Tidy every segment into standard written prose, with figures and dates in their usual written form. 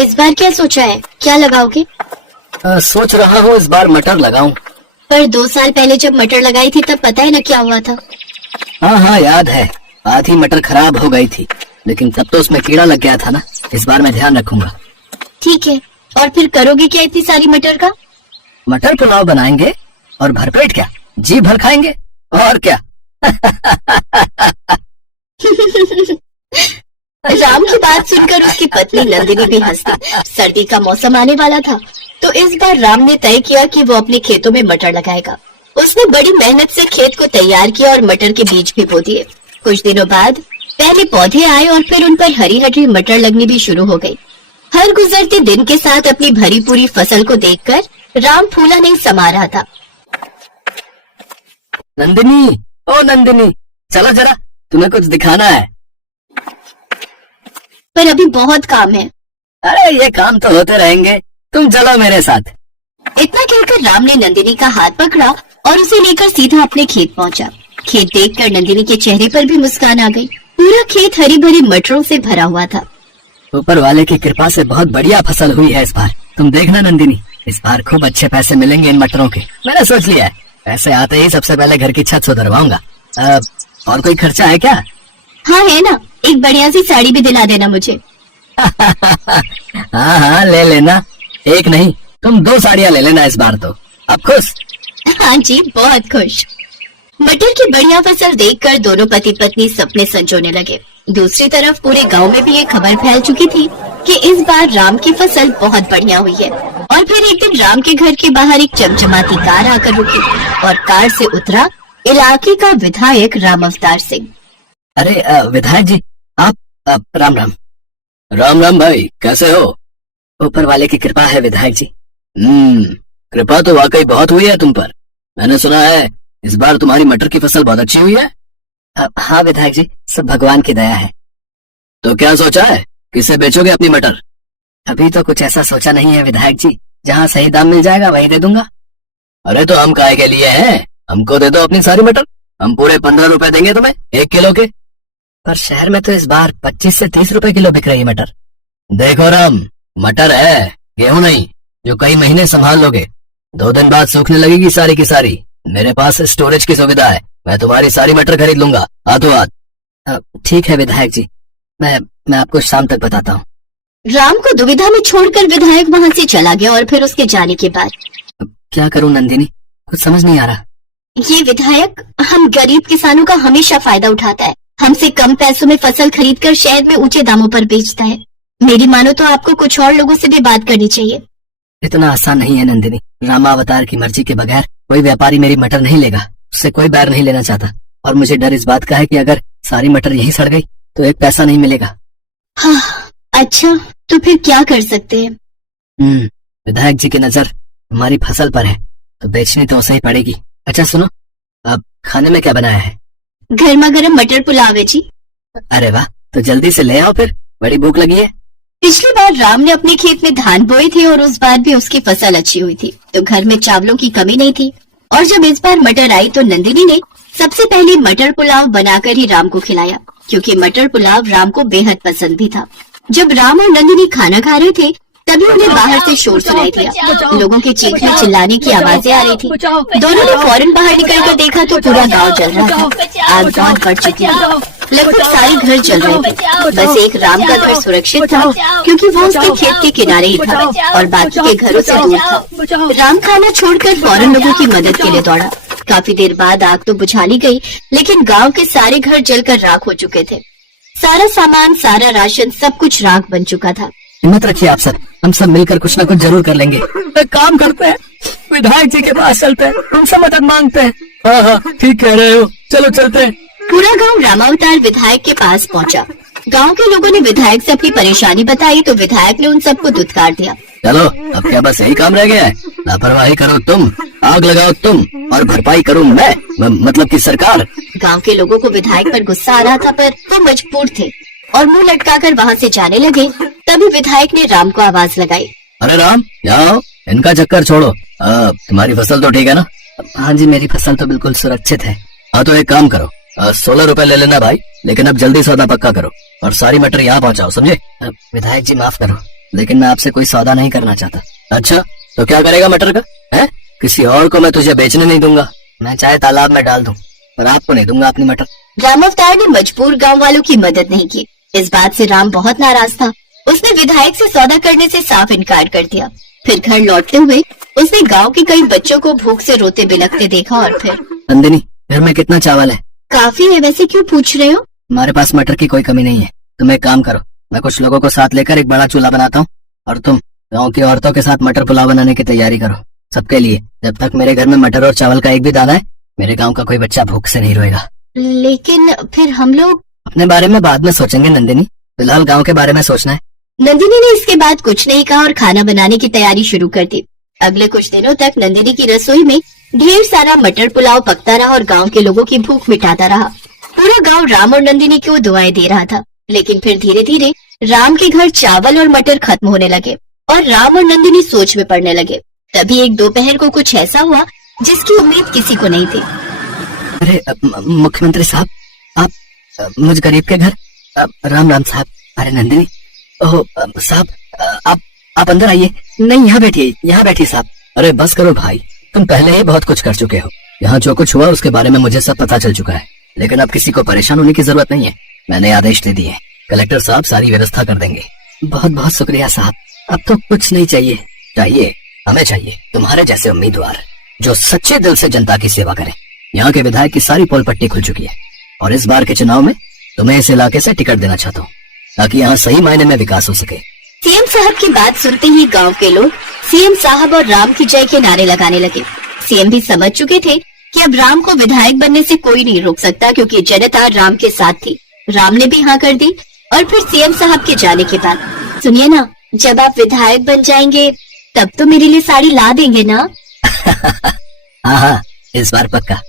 इस बार क्या सोचा है, क्या लगाओगे? सोच रहा हूँ इस बार मटर लगाऊं। पर 2 साल पहले जब मटर लगाई थी तब पता है ना क्या हुआ था। हाँ याद है, आधी मटर खराब हो गई थी, लेकिन तब तो उसमें कीड़ा लग गया था ना। इस बार मैं ध्यान रखूंगा। ठीक है, और फिर करोगे क्या इतनी सारी मटर का? मटर पुलाव बनाएंगे और भरपेट क्या, जी भर खाएंगे और क्या। राम की बात सुनकर उसकी पत्नी नंदिनी भी हंस दी। सर्दी का मौसम आने वाला था, तो इस बार राम ने तय किया कि वो अपने खेतों में मटर लगाएगा। उसने बड़ी मेहनत से खेत को तैयार किया और मटर के बीज भी बो दिए। कुछ दिनों बाद पहले पौधे आए और फिर उन पर हरी हरी मटर लगनी भी शुरू हो गई। हर गुजरते दिन के साथ अपनी भरी पूरी फसल को देखकर राम फूला नहीं समा रहा था। नंदिनी, ओ नंदिनी, चलो जरा, तुम्हें कुछ दिखाना है। पर अभी बहुत काम है। अरे ये काम तो होते रहेंगे, तुम चलो मेरे साथ। इतना कहकर राम ने नंदिनी का हाथ पकड़ा और उसे लेकर सीधा अपने खेत पहुंचा। खेत देखकर नंदिनी के चेहरे पर भी मुस्कान आ गई। पूरा खेत हरी भरी मटरों से भरा हुआ था। ऊपर वाले की कृपा से बहुत बढ़िया फसल हुई है इस बार। तुम देखना नंदिनी, इस बार खूब अच्छे पैसे मिलेंगे इन मटरों के। मैंने सोच लिया है, पैसे आते ही सबसे पहले घर की छत सुधरवाऊंगा। और कोई खर्चा है क्या? हाँ है ना, एक बढ़िया सी साड़ी भी दिला देना मुझे। हाँ ले लेना, एक नहीं तुम 2 साड़ियाँ ले लेना इस बार तो। अब खुश? हाँ जी, बहुत खुश। मटर की बढ़िया फसल देखकर दोनों पति पत्नी सपने संजोने लगे। दूसरी तरफ पूरे गांव में भी ये खबर फैल चुकी थी कि इस बार राम की फसल बहुत बढ़िया हुई है। और फिर एक दिन राम के घर के बाहर एक चमचमाती कार आकर रुकी और कार से उतरा इलाके का विधायक राम अवतार सिंह। अरे विधायक जी, आप राम राम। राम राम भाई, कैसे हो? ऊपर वाले की कृपा है विधायक जी। कृपा तो वाकई बहुत हुई है तुम पर। मैंने सुना है इस बार तुम्हारी मटर की फसल बहुत अच्छी हुई है। हाँ विधायक जी, सब भगवान की दया है। तो क्या सोचा है, किसे बेचोगे अपनी मटर? अभी तो कुछ ऐसा सोचा नहीं है विधायक जी, जहाँ सही दाम मिल जाएगा वही दे दूंगा। अरे तो हम काहे के लिए हैं, हमको दे दो अपनी सारी मटर, हम पूरे 15 रुपए देंगे तुम्हें 1 किलो के। पर शहर में तो इस बार 25 से 30 रुपए किलो बिक रही है मटर। देखो राम, मटर है, गेहूं नहीं, जो कई महीने संभाल लोगे। 2 दिन बाद सूखने लगेगी सारी की सारी। मेरे पास स्टोरेज की सुविधा है, मैं तुम्हारी सारी मटर खरीद लूंगा हाथों हाथ। ठीक है विधायक जी, मैं आपको शाम तक बताता हूँ। राम को दुविधा में छोड़कर विधायक वहाँ से चला गया और फिर उसके जाने के बाद क्या करूँ नंदिनी, कुछ समझ नहीं आ रहा। ये विधायक हम गरीब किसानों का हमेशा फायदा उठाता है। हमसे कम पैसों में फसल खरीदकर शहर में ऊंचे दामों पर बेचता है। मेरी मानो तो आपको कुछ और लोगों से भी बात करनी चाहिए। इतना आसान नहीं है नंदिनी, रामावतार की मर्जी के बगैर कोई व्यापारी मेरी मटर नहीं लेगा। उससे कोई बैर नहीं लेना चाहता, और मुझे डर इस बात का है कि अगर सारी मटर यहीं सड़ गई तो 1 पैसा नहीं मिलेगा। हाँ, अच्छा तो फिर क्या कर सकते हैं? विधायक जी की नजर हमारी फसल पर है, तो बेचनी तो उसे ही पड़ेगी। अच्छा सुनो, अब खाने में क्या बनाया है? गर्मा गर्म मटर पुलाव है जी। अरे वाह, तो जल्दी से ले आओ फिर, बड़ी भूख लगी है। पिछली बार राम ने अपने खेत में धान बोए थे और उस बार भी उसकी फसल अच्छी हुई थी, तो घर में चावलों की कमी नहीं थी। और जब इस बार मटर आई तो नंदिनी ने सबसे पहले मटर पुलाव बनाकर ही राम को खिलाया, क्योंकि मटर पुलाव राम को बेहद पसंद भी था। जब राम और नंदिनी खाना खा रहे थे तभी उन्हें बाहर से शोर सुनाई दिया। लोगों के चीखने चिल्लाने की आवाजें आ रही थी। दोनों ने फौरन बाहर निकलकर देखा तो पूरा गांव जल रहा था। आग बहुत बढ़ चुकी थी, लगभग सारे घर जल रहे थे। बस एक राम का घर सुरक्षित था, क्योंकि वो उसके खेत के किनारे ही था और बाकी के घरों से दूर था। राम खाना छोड़कर फौरन लोगों की मदद के लिए दौड़ा। काफी देर बाद आग तो बुझा ली गई, लेकिन गाँव के सारे घर जलकर राख हो चुके थे। सारा सामान, सारा राशन, सब कुछ राख बन चुका था। हिम्मत रखिए आप सब, हम सब मिलकर कुछ न कुछ जरूर कर लेंगे। एक काम करते हैं, विधायक जी के पास चलते हैं, उनसे मदद मांगते हैं। हाँ ठीक कह रहे हो, चलो चलते हैं। पूरा गांव रामावतार विधायक के पास पहुंचा। गांव के लोगों ने विधायक से अपनी परेशानी बताई तो विधायक ने उन सबको धुतकार दिया। चलो अब क्या बस यही काम रह गया है? लापरवाही करो तुम, आग लगाओ तुम, और भरपाई करूँ मैं, मतलब कि सरकार। गांव के लोगों को विधायक पर गुस्सा आ रहा था, पर वो मजबूर थे और मुंह लटकाकर वहाँ से जाने लगे। तभी विधायक ने राम को आवाज लगाई। अरे राम, जाओ, इनका चक्कर छोड़ो। तुम्हारी फसल तो ठीक है ना? हाँ जी, मेरी फसल तो बिल्कुल सुरक्षित है। हाँ तो एक काम करो, 16 रुपए ले लेना भाई, लेकिन अब जल्दी सौदा पक्का करो और सारी मटर यहाँ पहुँचाओ, समझे? विधायक जी माफ करो, लेकिन मैं आपसे कोई सौदा नहीं करना चाहता। अच्छा, तो क्या करेगा मटर का? है? किसी और को मैं तुझे बेचने नहीं दूंगा। मैं चाहे तालाब में डाल दूं, पर आपको नहीं दूंगा अपनी मटर। राम अवतार ने मजबूर गांव वालों की मदद नहीं की। इस बात से राम बहुत नाराज था। उसने विधायक से सौदा करने से साफ इनकार कर दिया। फिर घर लौटते हुए उसने गांव के कई बच्चों को भूख से रोते बिलखते देखा और फिर, नंदिनी, घर में कितना चावल है? काफी है। वैसे क्यों पूछ रहे हो? हमारे पास मटर की कोई कमी नहीं है। तुम एक काम करो, मैं कुछ लोगों को साथ लेकर एक बड़ा चूल्हा बनाता हूँ और तुम गांव की औरतों के साथ मटर पुलाव बनाने की तैयारी करो सबके लिए। जब तक मेरे घर में मटर और चावल का एक भी दाना है, मेरे गांव का कोई बच्चा भूख से नहीं रोएगा। लेकिन फिर हम लोग। अपने बारे में बाद में सोचेंगे नंदिनी, फिलहाल गांव के बारे में सोचना है। नंदिनी ने इसके बाद कुछ नहीं कहा और खाना बनाने की तैयारी शुरू कर दी। अगले कुछ दिनों तक नंदिनी की रसोई में ढेर सारा मटर पुलाव पकता रहा और गांव के लोगों की भूख मिटाता रहा। पूरा गांव राम और नंदिनी को दुआएं दे रहा था। लेकिन फिर धीरे धीरे राम के घर चावल और मटर खत्म होने लगे और राम और नंदिनी सोच में पड़ने लगे। तभी एक दोपहर को कुछ ऐसा हुआ जिसकी उम्मीद किसी को नहीं थी। अरे मुख्यमंत्री साहब, आप मुझ गरीब के घर। राम राम साहब। अरे नंदिनी, ओह साहब, आप अंदर आइए। नहीं, यहाँ बैठिए, यहाँ बैठिए साहब। अरे बस करो भाई, तुम पहले ही बहुत कुछ कर चुके हो। यहाँ जो कुछ हुआ उसके बारे में मुझे सब पता चल चुका है। लेकिन अब किसी को परेशान होने की जरूरत नहीं है। मैंने आदेश दे दिए, कलेक्टर साहब सारी व्यवस्था कर देंगे। बहुत बहुत शुक्रिया साहब। अब तो कुछ नहीं चाहिए। हमें चाहिए तुम्हारे जैसे उम्मीदवार जो सच्चे दिल से जनता की सेवा करें। यहाँ के विधायक की सारी पोल पट्टी खुल चुकी है और इस बार के चुनाव में तुम्हें इस इलाके से टिकट देना चाहता हूँ ताकि यहाँ सही मायने में विकास हो सके। सीएम साहब की बात सुनते ही गांव के लोग सीएम साहब और राम की जय के नारे लगाने लगे। सीएम भी समझ चुके थे कि अब राम को विधायक बनने से कोई नहीं रोक सकता क्योंकि जनता राम के साथ थी। राम ने भी हाँ कर दी और फिर सीएम साहब के जाने के बाद, सुनिए ना, जब आप विधायक बन जाएंगे तब तो मेरे लिए साड़ी ला देंगे ना? हाँ, इस बार पक्का।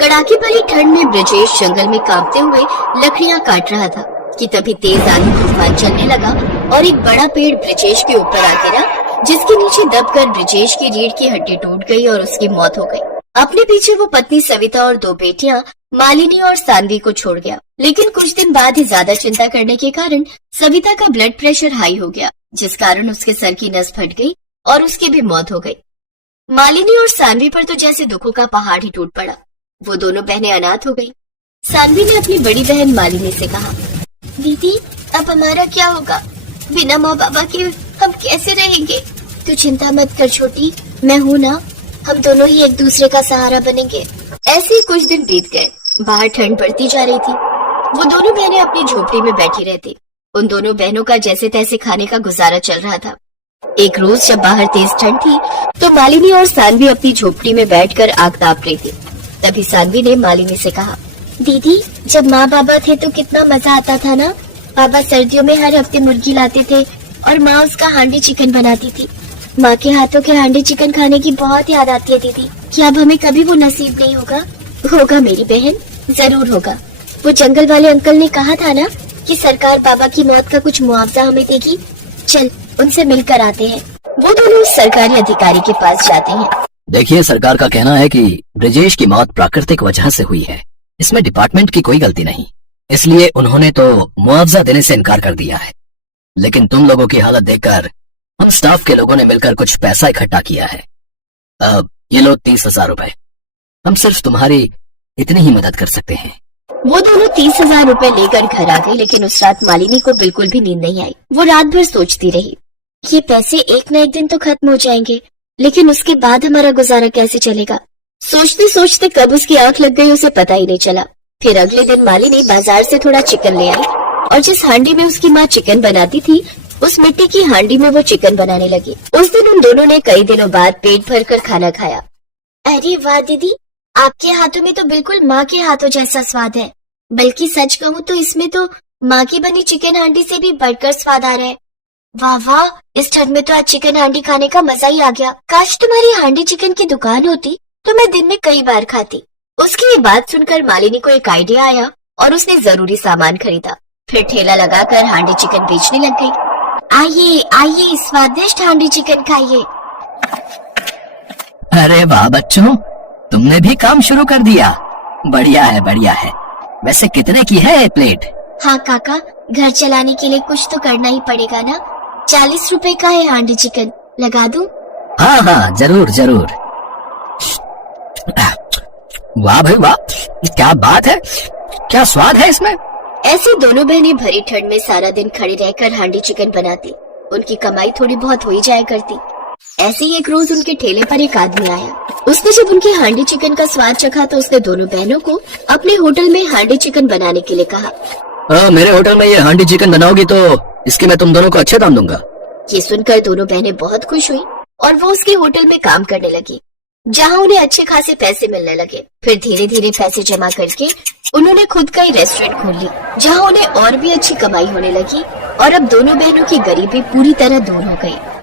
कड़ाके वाली ठंड में ब्रजेश जंगल में कांपते हुए लकड़ियां काट रहा था कि तभी तेज आंधी तूफान चलने लगा और एक बड़ा पेड़ ब्रजेश के ऊपर आ गिरा, जिसके नीचे दबकर ब्रजेश की रीढ़ की हड्डी टूट गई और उसकी मौत हो गई। अपने पीछे वो पत्नी सविता और दो बेटियां मालिनी और सानवी को छोड़ गया। लेकिन कुछ दिन बाद ही ज्यादा चिंता करने के कारण सविता का ब्लड प्रेशर हाई हो गया, जिस कारण उसके सर की नस फट गई और उसकी भी मौत हो गई। मालिनी और सानवी पर तो जैसे दुखों का पहाड़ ही टूट पड़ा। वो दोनों बहनें अनाथ हो गई। सानवी ने अपनी बड़ी बहन मालिनी से कहा, दीदी अब हमारा क्या होगा? बिना माँ बाबा के हम कैसे रहेंगे? तू चिंता मत कर छोटी, मैं हूँ ना, हम दोनों ही एक दूसरे का सहारा बनेंगे। ऐसे ही कुछ दिन बीत गए। बाहर ठंड बढ़ती जा रही थी। वो दोनों बहनें अपनी झोपड़ी में बैठी रहती। उन दोनों बहनों का जैसे तैसे खाने का गुजारा चल रहा था। एक रोज जब बाहर तेज ठंड थी तो मालिनी और सानवी अपनी झोपड़ी में बैठकर आग ताप रही थी। तभी सानवी ने मालिनी से कहा, दीदी जब माँ बाबा थे तो कितना मजा आता था ना। पापा सर्दियों में हर हफ्ते मुर्गी लाते थे और माँ उसका हांडी चिकन बनाती थी। माँ के हाथों के हांडी चिकन खाने की बहुत याद आती है दीदी। क्या अब हमें कभी वो नसीब नहीं होगा? होगा मेरी बहन, जरूर होगा। वो जंगल वाले अंकल ने कहा था ना कि सरकार बाबा की मौत का कुछ मुआवजा हमें देगी। चल उनसे मिलकर आते हैं। वो दोनों उस सरकारी अधिकारी के पास जाते हैं। देखिए, सरकार का कहना है कि ब्रजेश की मौत प्राकृतिक वजह से हुई है। इसमें डिपार्टमेंट की कोई गलती नहीं, इसलिए उन्होंने तो मुआवजा देने से इनकार कर दिया है। लेकिन तुम लोगों की हालत देखकर हम स्टाफ के लोगों ने मिलकर कुछ पैसा इकट्ठा किया है। ये लो 30,000 रुपए। हम सिर्फ तुम्हारी इतनी ही मदद कर सकते हैं। वो दोनों 30,000 रुपए लेकर घर आ गए। लेकिन उस रात मालिनी को बिल्कुल भी नींद नहीं आई। वो रात भर सोचती रही, ये पैसे एक न एक दिन तो खत्म हो जाएंगे, लेकिन उसके बाद हमारा गुजारा कैसे चलेगा? सोचते सोचते कब उसकी आंख लग गई उसे पता ही नहीं चला। फिर अगले दिन मालिनी बाजार से थोड़ा चिकन ले आई और जिस हांडी में उसकी माँ चिकन बनाती थी उस मिट्टी की हांडी में वो चिकन बनाने लगी। उस दिन उन दोनों ने कई दिनों बाद पेट भर कर खाना खाया। अरे वाह दीदी, आपके हाथों में तो बिल्कुल माँ के हाथों जैसा स्वाद है। बल्कि सच कहूँ तो इसमें तो माँ की बनी चिकन हांडी से भी बढ़कर स्वाद आ रहा है। वाह वाह, इस ठंड में तो आज चिकन हांडी खाने का मजा ही आ गया। काश तुम्हारी हांडी चिकन की दुकान होती तो मैं दिन में कई बार खाती। उसकी ये बात सुनकर मालिनी को एक आइडिया आया और उसने जरूरी सामान खरीदा। फिर ठेला लगाकर हांडी चिकन बेचने लग गई। आइए आइए, स्वादिष्ट हांडी चिकन खाइए। अरे वाह बच्चों, तुमने भी काम शुरू कर दिया। बढ़िया है, बढ़िया है। वैसे कितने की है ये प्लेट? हाँ काका, घर चलाने के लिए कुछ तो करना ही पड़ेगा ना। 40 रुपए का है हांडी चिकन, लगा दूं? हाँ हाँ जरूर जरूर। वाह भाई वाह, क्या बात है, क्या स्वाद है इसमें। ऐसे दोनों बहनें भरी ठंड में सारा दिन खड़े रहकर हांडी चिकन बनाती। उनकी कमाई थोड़ी बहुत हो ही जाया करती। ऐसे ही एक रोज उनके ठेले पर एक आदमी आया। उसने जब उनकी हांडी चिकन का स्वाद चखा तो उसने दोनों बहनों को अपने होटल में हांडी चिकन बनाने के लिए कहा। मेरे होटल में ये हांडी चिकन बनाओगी तो इसके मैं तुम दोनों को अच्छे दाम दूंगा। ये सुनकर दोनों बहनें बहुत खुश हुई और वो उसके होटल में काम करने लगी, जहाँ उन्हें अच्छे खासे पैसे मिलने लगे। फिर धीरे धीरे पैसे जमा करके उन्होंने खुद का ही रेस्टोरेंट खोल लिया, जहाँ उन्हें और भी अच्छी कमाई होने लगी और अब दोनों बहनों की गरीबी पूरी तरह दूर हो गई।